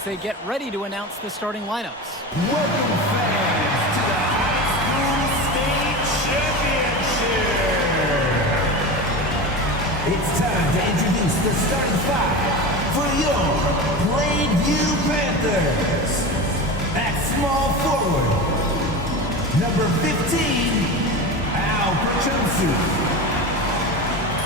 as they get ready to announce the starting lineups. Welcome, fans, to the High School State Championship. It's time to introduce the starting five for your Plainview Panthers. At small forward, number 15, Al Perchunsu.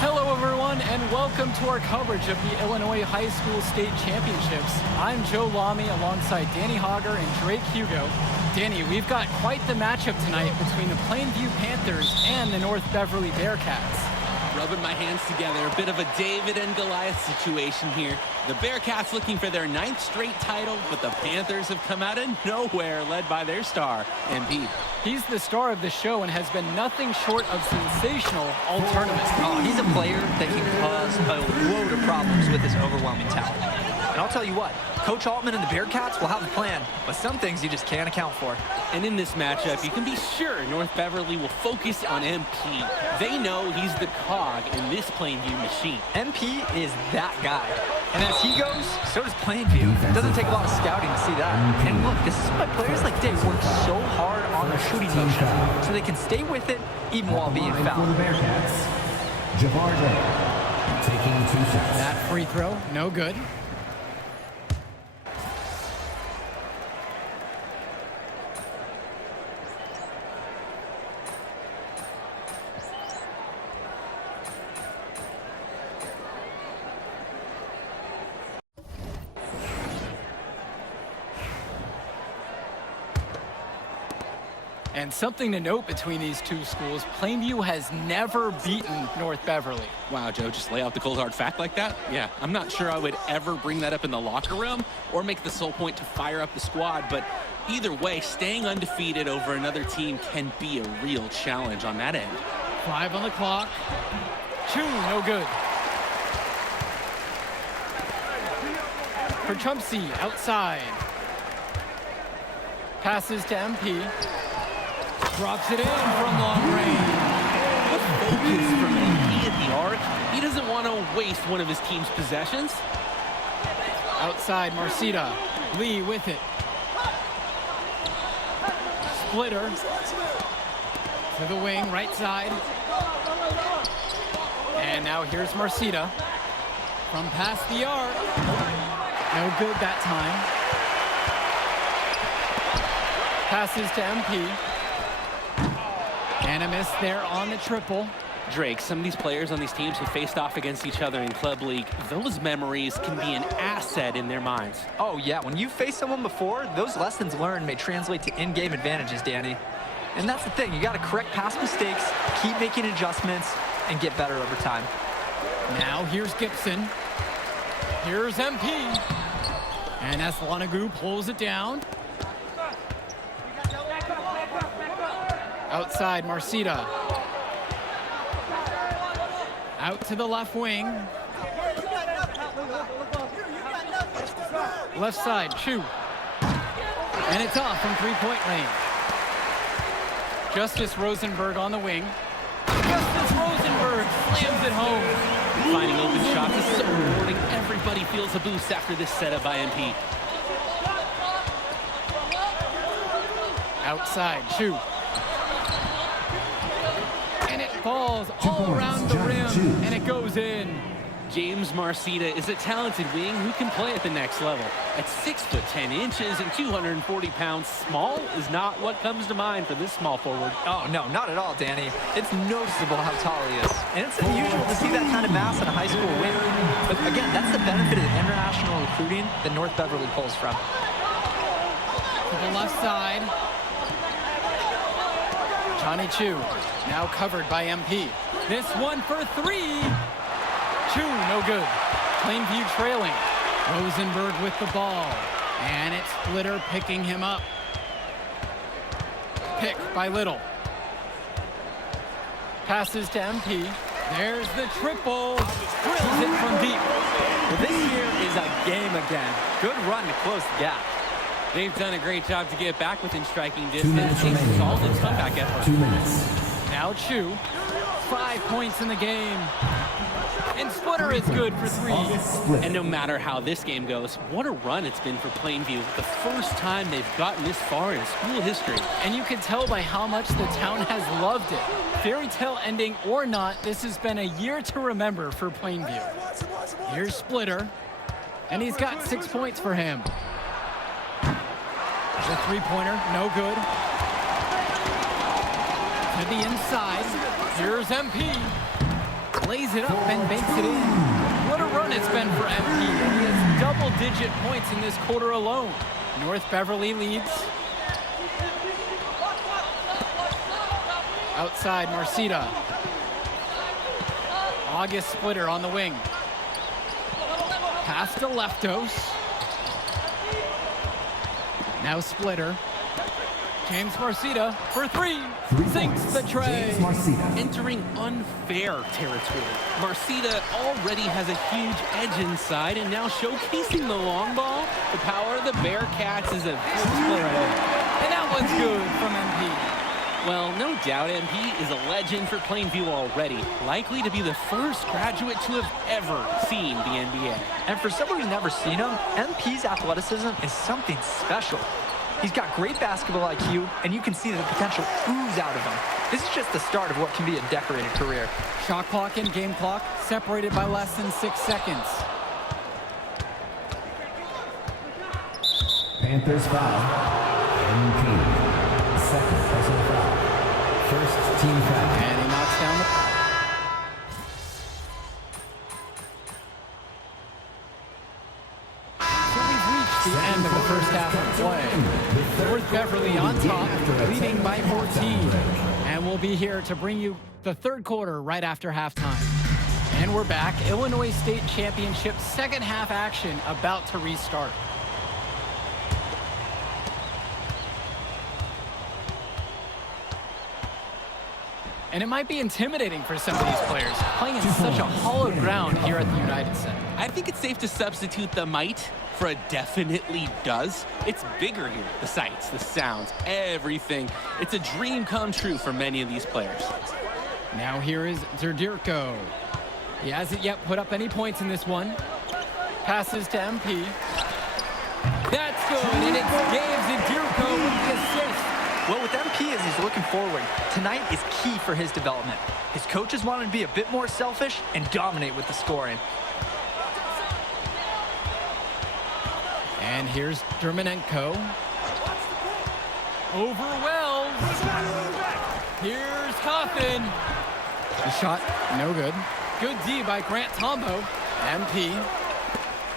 Hello everyone, and welcome to our coverage of the Illinois High School State Championships. I'm Joe Lamy alongside Danny Hogger and Drake Hugo. Danny, we've got quite the matchup tonight between the Plainview Panthers and the North Beverly Bearcats. Rubbing my hands together, a bit of a David and Goliath situation here. The Bearcats looking for their 9th straight title, but the Panthers have come out of nowhere, led by their star, MP. He's the star of the show and has been nothing short of sensational all tournament. Oh, he's a player that can cause a load of problems with his overwhelming talent. And I'll tell you what, Coach Altman and the Bearcats will have a plan, but some things you just can't account for. And in this matchup, you can be sure North Beverly will focus on MP. They know he's the cog in this Plainview machine. MP is that guy. And as he goes, so does Plainview. It doesn't take a lot of scouting to see that. And look, this is why players like Dave work so hard on their shooting motion, so they can stay with it even while being fouled. For the Bearcats, Javarde taking 2 shots. That free throw, no good. And something to note between these two schools, Plainview has never beaten North Beverly. Wow, Joe, just lay out the cold hard fact like that? Yeah, I'm not sure I would ever bring that up in the locker room or make the sole point to fire up the squad, but either way, staying undefeated over another team can be a real challenge on that end. 5 on the clock. 2, no good. For Trumpsy, outside. Passes to MP. Drops it in from long range. The focus from MP at the arc. He doesn't want to waste one of his team's possessions. Outside, Marcita. Lee with it. Splitter. To the wing, right side. And now here's Marcita. From past the arc. No good that time. Passes to MP. And a miss there on the triple. Drake, some of these players on these teams have faced off against each other in Club League. Those memories can be an asset in their minds. Oh yeah, when you've faced someone before, those lessons learned may translate to in-game advantages, Danny. And that's the thing, you gotta correct past mistakes, keep making adjustments, and get better over time. Now here's Gibson. Here's MP. And Eslanagu pulls it down. Outside, Marcita. Out to the left wing. Left side, Chu. And it's off from three-point range. Justice Rosenberg on the wing. Justice Rosenberg slams it home. Finding open shots is so rewarding. Everybody feels a boost after this setup by MP. Outside, Chu. Falls all around the rim, and it goes in. James Marcita is a talented wing who can play at the next level. At 6'10" and 240 pounds, small is not what comes to mind for this small forward. Oh, no, not at all, Danny. It's noticeable how tall he is. And it's unusual to see that kind of mass in a high school wing. But again, that's the benefit of the international recruiting that North Beverly pulls from. To the left side. Johnny Chu, now covered by MP. This one for 3. Chu, no good. Plainview trailing. Rosenberg with the ball. And it's Splitter picking him up. Pick by Little. Passes to MP. There's the triple. Drills it from deep. Well, this here is a game again. Good run to close the gap. They've done a great job to get back within striking distance. A solid comeback effort. 2 minutes. Now Chu. 5 points in the game. And Splitter is good for 3. And no matter how this game goes, what a run it's been for Plainview. The first time they've gotten this far in school history. And you can tell by how much the town has loved it. Fairy tale ending or not, this has been a year to remember for Plainview. Here's Splitter, and he's got 6 points for him. The three-pointer, no good. To the inside, here's MP. Lays it up and banks it in. What a run it's been for MP. He has double-digit points in this quarter alone. North Beverly leads. Outside, Marcita. August Splitter on the wing. Pass to Leftos. Now Splitter. James Marcita for 3. Sinks the tray. James Marcita. Entering unfair territory. Marcita already has a huge edge inside, and now showcasing the long ball. The power of the Bearcats is a full Splitter. And that one's good from MP. Well, no doubt MP is a legend for Plainview already. Likely to be the first graduate to have ever seen the NBA. And for someone who's never seen him, MP's athleticism is something special. He's got great basketball IQ, and you can see the potential ooze out of him. This is just the start of what can be a decorated career. Shot clock and game clock separated by less than 6 seconds. Panthers foul. MP. Second personal foul. First team foul. And he knocks down the... So we've reached the end of the first half of play. North Beverly on top, leading by 14. And we'll be here to bring you the third quarter right after halftime. And we're back. Illinois State Championship second half action about to restart. And it might be intimidating for some of these players, playing in such a hollow ground here at the United Center. I think it's safe to substitute the might for a definitely does. It's bigger here. The sights, the sounds, everything. It's a dream come true for many of these players. Now here is Zerdirko. He hasn't yet put up any points in this one. Passes to MP. That's good, and it's Gabe Zerdirko with the assist. Well, with MP as he's looking forward, tonight is key for his development. His coaches want him to be a bit more selfish and dominate with the scoring. And here's Dermanenko. Over Wells. Here's Coffin. The shot, no good. Good D by Grant Tombo. MP.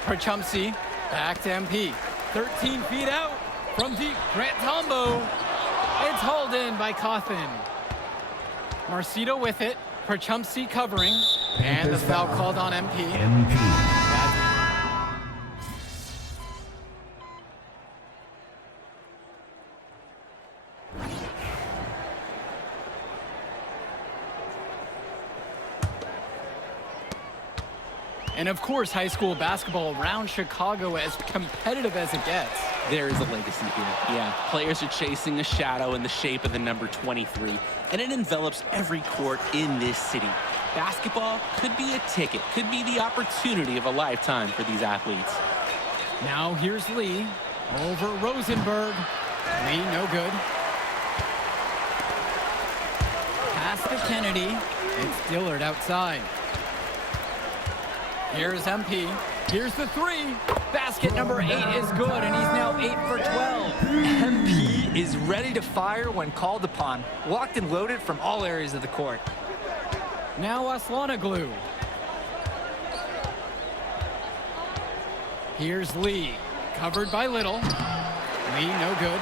Prachumsey, back to MP. 13 feet out from deep. Grant Tombo. It's hauled in by Coffin. Marcito with it. Prachumsey covering. And the foul called on MP. MP. And of course, high school basketball around Chicago as competitive as it gets. There is a legacy here. Yeah, players are chasing a shadow in the shape of the number 23, and it envelops every court in this city. Basketball could be a ticket, could be the opportunity of a lifetime for these athletes. Now here's Lee over Rosenberg. Lee, no good. Pass to Kennedy. It's Dillard outside. Here's MP. Here's the 3. Basket number 8 is good, and he's now 8 for 12. MP is ready to fire when called upon. Locked and loaded from all areas of the court. Now Aslanoglu. Here's Lee. Covered by Little. Lee, no good.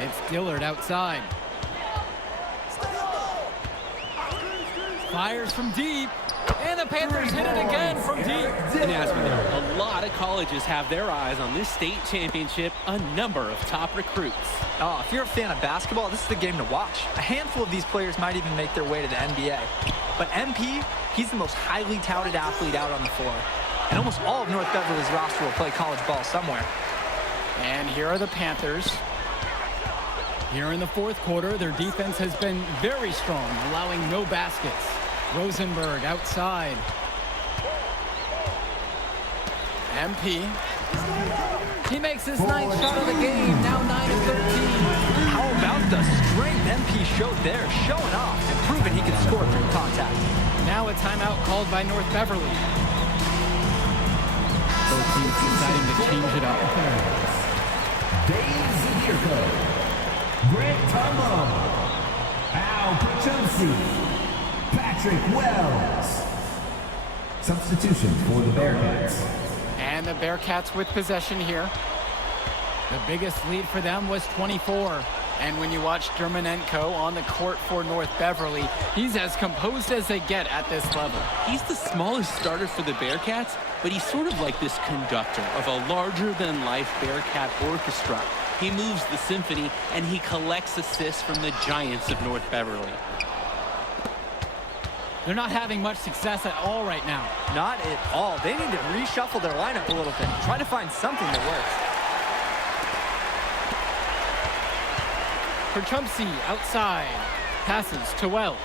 It's Dillard outside. Fires from deep, and the Panthers hit it again from deep. And as we know, a lot of colleges have their eyes on this state championship, a number of top recruits. Oh, if you're a fan of basketball, this is the game to watch. A handful of these players might even make their way to the NBA. But MP, he's the most highly touted athlete out on the floor. And almost all of North Beverly's roster will play college ball somewhere. And here are the Panthers. Here in the fourth quarter, their defense has been very strong, allowing no baskets. Rosenberg outside. MP. He makes his ninth shot of the game, now 9 of 13. How about the strength MP showed there, showing off and proving he can score through contact. Now a timeout called by North Beverly. Both teams deciding to change it up. Dave Zadirko, Grant Tumbo, Al Pachumsi, Patrick Wells. Substitution for the Bearcats. And the Bearcats with possession here. The biggest lead for them was 24. And when you watch Germanenko on the court for North Beverly, he's as composed as they get at this level. He's the smallest starter for the Bearcats, but he's sort of like this conductor of a larger-than-life Bearcat orchestra. He moves the symphony, and he collects assists from the giants of North Beverly. They're not having much success at all right now. Not at all. They need to reshuffle their lineup a little bit. Try to find something that works. Pachumsi outside. Passes to Wells.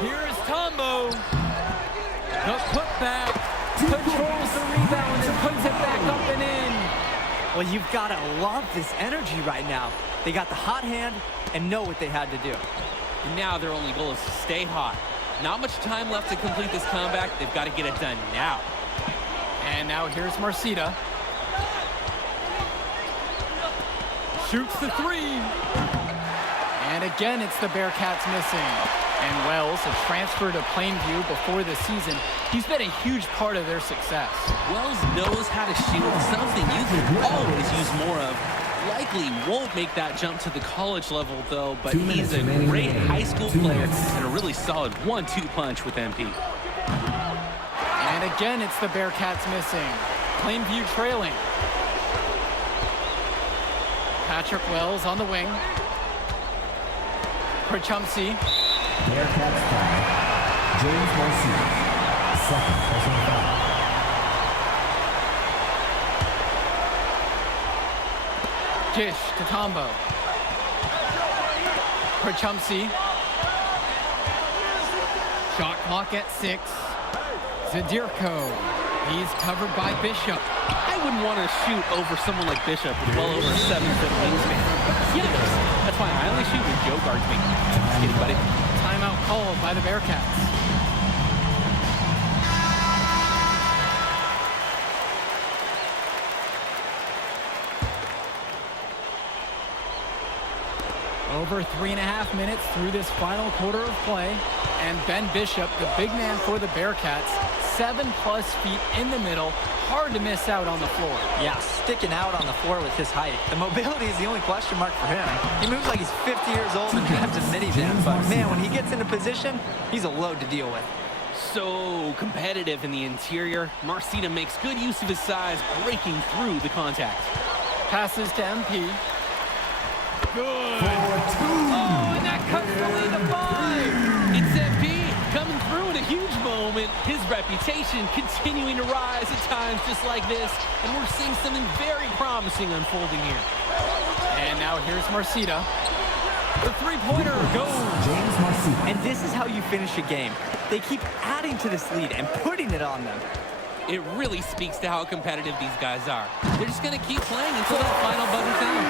Here's Tombo. The putback. Controls the rebound and puts it back up and in. Well, you've got to love this energy right now. They got the hot hand and know what they had to do. And now their only goal is to stay hot. Not much time left to complete this comeback. They've got to get it done now. And now here's Marcita. Shoots the three. And again, it's the Bearcats missing. And Wells, a transfer to Plainview before the season, he's been a huge part of their success. Wells knows how to shoot, something you can always use more of. Likely won't make that jump to the college level, though, but he's a great high school player and a really solid 1-2 punch with MP. And again, it's the Bearcats missing. Plainview trailing. Patrick Wells on the wing. Pachumsi. Bearcats foul. James Marcia. Second personal foul. Gish to Tombo. Pachumsi. Shot clock at 6. Zadirko. He's covered by Bishop. I wouldn't want to shoot over someone like Bishop with well over a 7-foot wingspan. Yes, that's why I only shoot when Joe guards me. Just kidding, buddy. Timeout called by the Bearcats. Over 3.5 minutes through this final quarter of play. And Ben Bishop, the big man for the Bearcats, 7+ feet in the middle. Hard to miss out on the floor. Yeah, sticking out on the floor with his height. The mobility is the only question mark for him. He moves like he's 50 years old and drives a minivan. But man, when he gets into position, he's a load to deal with. So competitive in the interior. Marcina makes good use of his size, breaking through the contact. Passes to MP. Good. Oh, and that cuts the lead to 5. It's MP coming through in a huge moment. His reputation continuing to rise at times just like this. And we're seeing something very promising unfolding here. And now here's Marcita. The three-pointer goes. James Marcia. And this is how you finish a game. They keep adding to this lead and putting it on them. It really speaks to how competitive these guys are. They're just going to keep playing until that final buzzer sounds.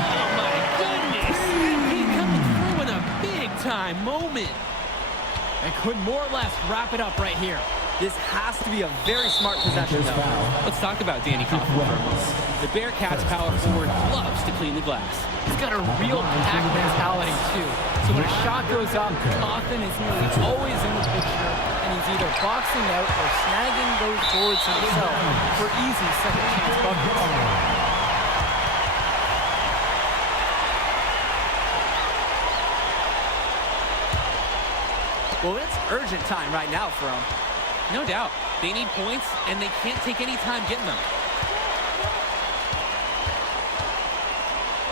Oh, my goodness. MP coming through in a big-time moment. They could more or less wrap it up right here. This has to be a very smart possession, though. Let's talk about Danny Coughlin for a moment. The Bearcats power forward loves to clean the glass. He's got a real pack mentality, too. So when a shot goes up, Coughlin is nearly always in the picture, and he's either boxing out or snagging those boards himself for easy second-chance buckets. Well, it's urgent time right now for them. No doubt. They need points, and they can't take any time getting them.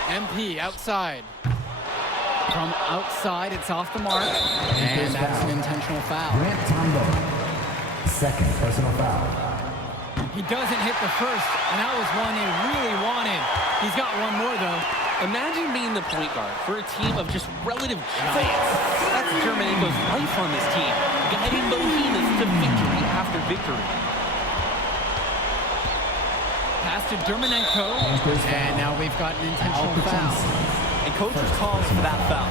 MP outside. From outside, it's off the mark. And that's an intentional foul. Grant Tombo. Second personal foul. He doesn't hit the first, and that was one they really wanted. He's got one more, though. Imagine being the point guard for a team of just relative giants. That's Germaneko's life on this team, guiding Bohemians to victory after victory. Pass to Germanenko, and now we've got an intentional foul. And coach's calls for that foul.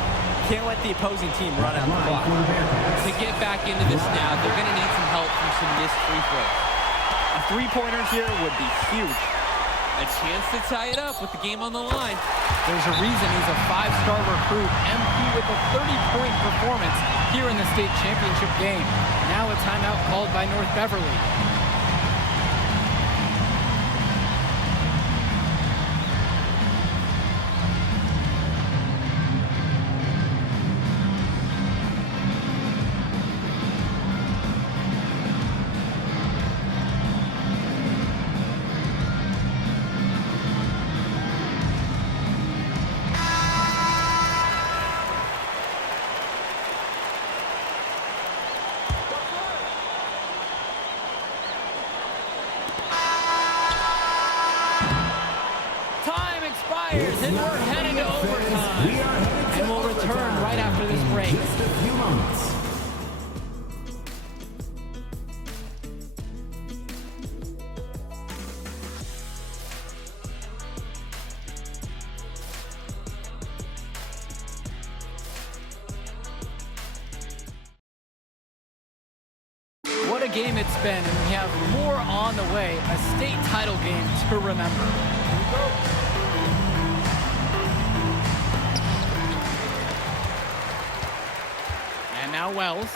Can't let the opposing team run out the clock. To get back into this now, they're going to need some help from some missed free throws. A three-pointer here would be huge. A chance to tie it up with the game on the line. There's a reason he's a 5-star recruit, MP with a 30-point performance here in the state championship game. Now a timeout called by North Beverly. And we're heading to overtime. And we'll return right after this break. Just a few moments. What a game it's been, and we have more on the way. A state title game to remember. Here we go. And now Wells.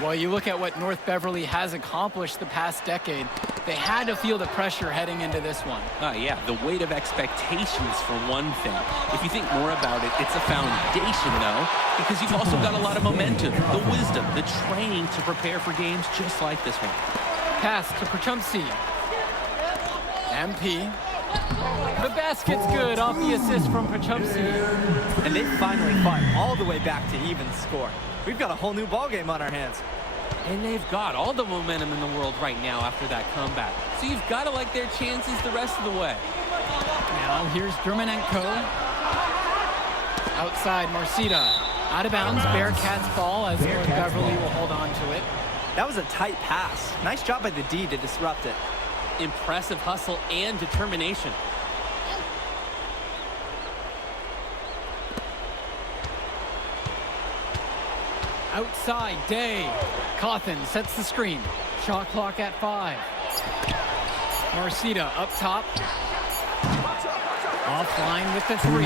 Well, you look at what North Beverly has accomplished the past decade. They had to feel the pressure heading into this one. Yeah, the weight of expectations for one thing. If you think more about it, it's a foundation, though, because you've also got a lot of momentum, the wisdom, the training to prepare for games just like this one. Pass to Perchumsey. MP. The basket's good off the assist from Perchumsey. And they finally fought all the way back to even score. We've got a whole new ballgame on our hands. And they've got all the momentum in the world right now after that comeback. So you've got to like their chances the rest of the way. Now here's Germanenko. Outside, Marcita. Out of bounds, Bearcats ball as North Beverly will hold on to it. That was a tight pass. Nice job by the D to disrupt it. Impressive hustle and determination. Outside, Day. Cawthon sets the screen. Shot clock at 5. Marcita up top. Offline with the 3.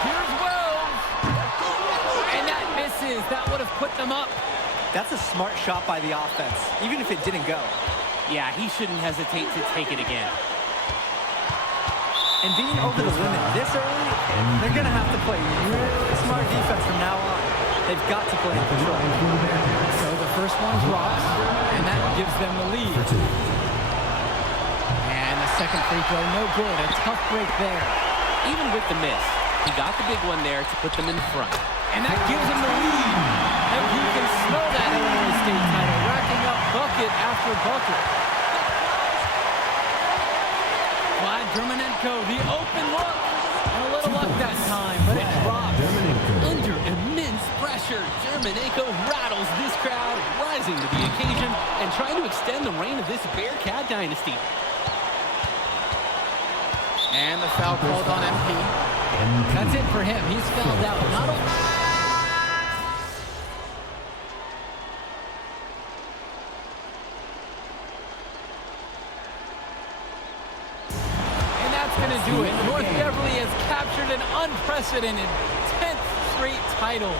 Here's Wells. And that misses. That would have put them up. That's a smart shot by the offense, even if it didn't go. Yeah, he shouldn't hesitate to take it again. And being over the limit this early, they're going to have to play really smart defense from now on. They've got to play in control. So the first one drops, and that gives them the lead. And the second free throw, no good. A tough break there. Even with the miss, he got the big one there to put them in front. And that gives him the lead. And he can smell that Illinois State title, racking up bucket after bucket. Vlad Germanenko, the open look. And a little luck that time, but it drops. Under immense pressure, Germanenko rattles this crowd, rising to the occasion and trying to extend the reign of this Bearcat dynasty. And the foul called on MP. That's it for him. He's fouled out. Not only... going to do it. North Beverly has captured an unprecedented 10th straight title.